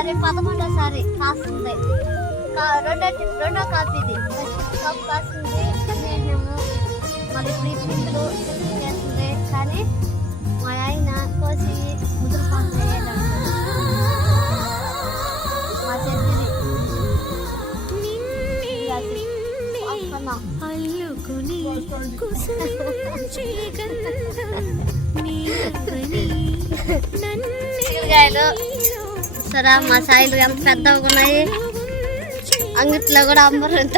పదకొండోసారి కాస్తుంది. కా- రెండో రెండో కాపీ ఇది. ఫస్ట్ కాపు కాస్తుంది. స్నేహము మళ్ళీ పిందులు చేస్తుంది. కానీ మా ఆయన కోసి ముద్ర పంప మా చెల్లిది. అల్లుకుని కుసుమించే సరే మా సాయిలు ఎంత పెద్దగా ఉన్నాయి? అంగిట్లో కూడా అమ్మరు ఎంత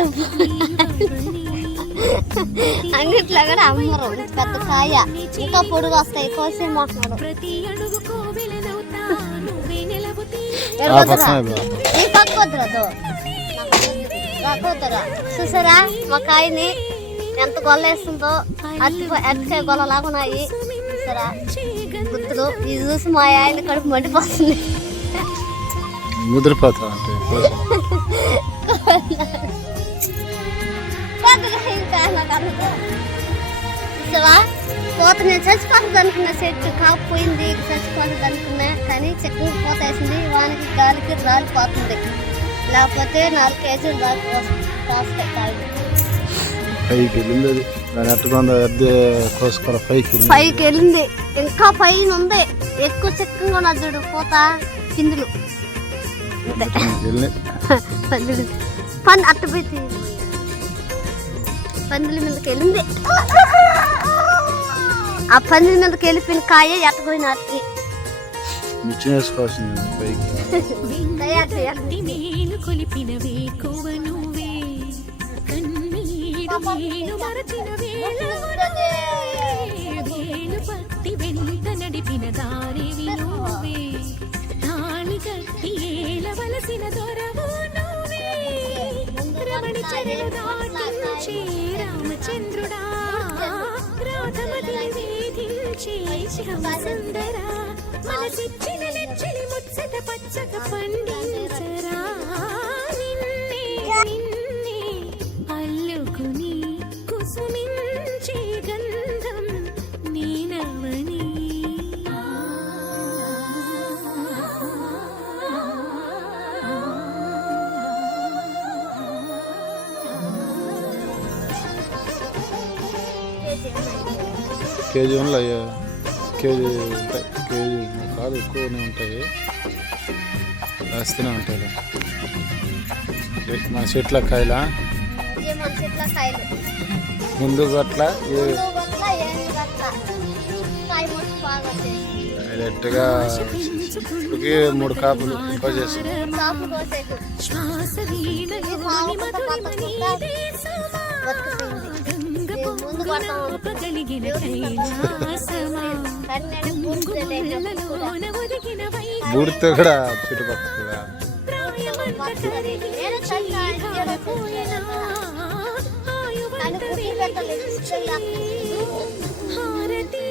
అంగిట్లో కూడా అమ్మరు ఇంత పెద్ద కాయ ఇంకా పొడుగు వస్తాయి కోసి మాట్లాడు. ఈ పక్క వద్దురాదు రాకొద్దురా చూసారా మా కాయని ఎంత గొల్లేస్తుందో? అట్టి అట్టికాయ గొల్లలాగా ఉన్నాయి. చూసారా? గుర్తులు ఇది చూసి మా ఆయన కడుపు మండిపోతుంది. ముదిరిపోతా అంటే పోత నేను చచ్చిపోతుంది అనుకున్నా చెట్టు కాకపోయింది చచ్చిపోతుంది అనుకున్నా కానీ చెట్టు పోత వేసింది వానికి గాలికి రాలిపోతుంది లేకపోతే నాలుగు కేజీలు దాకా కాస్తాయి కాయలు పైకి వెళ్ళింది. దాని ఎట్టుకుందా అద్దె కోసుకోవాలి పైకి వెళ్ళింది. పైకి వెళ్ళింది. ఇంకా పైన ఉంది. ఎక్కువ చిక్కగా ఉన్నది చూడు పోత పిందులు వెళ్ళి పందులు పని అట్ట పెట్టి పందుల మీదకి వెళ్ళింది ఆ పందుల మీదకి వెళ్ళిపోయిన కాయ ఎట్టపోయిన అట్టి మిర్చి వేసుకోవాల్సింది పైకి తయారు చేయాలి అతి మేలు కొలిపిన వేకువ నువ్వే కన్నీడు నేను మరచిన వేళ వేలు పట్టి వెంట నడిపిన దారివి రమణి చెరలు దాటించి రామచంద్రుడా. రాధమది వేధించి శ్యామ మనసిచ్చిన నెచ్చిని ముచ్చట పచ్చక పండించరా. కేజీ ఉన్నాయి అయ్యా. కేజీ ఉంటాయి. కేజీ కాదు ఎక్కువనే ఉంటాయి. వేస్తూనే ఉంటాయి. మన చెట్ల కాయలా? ముందు గట్ల డైరెక్ట్గా ఇప్పటికి మూడు కాపులు ఎక్కువ చేసింది కలిగిన బూడితో కూడా చుట్టుపక్కల. హారతి.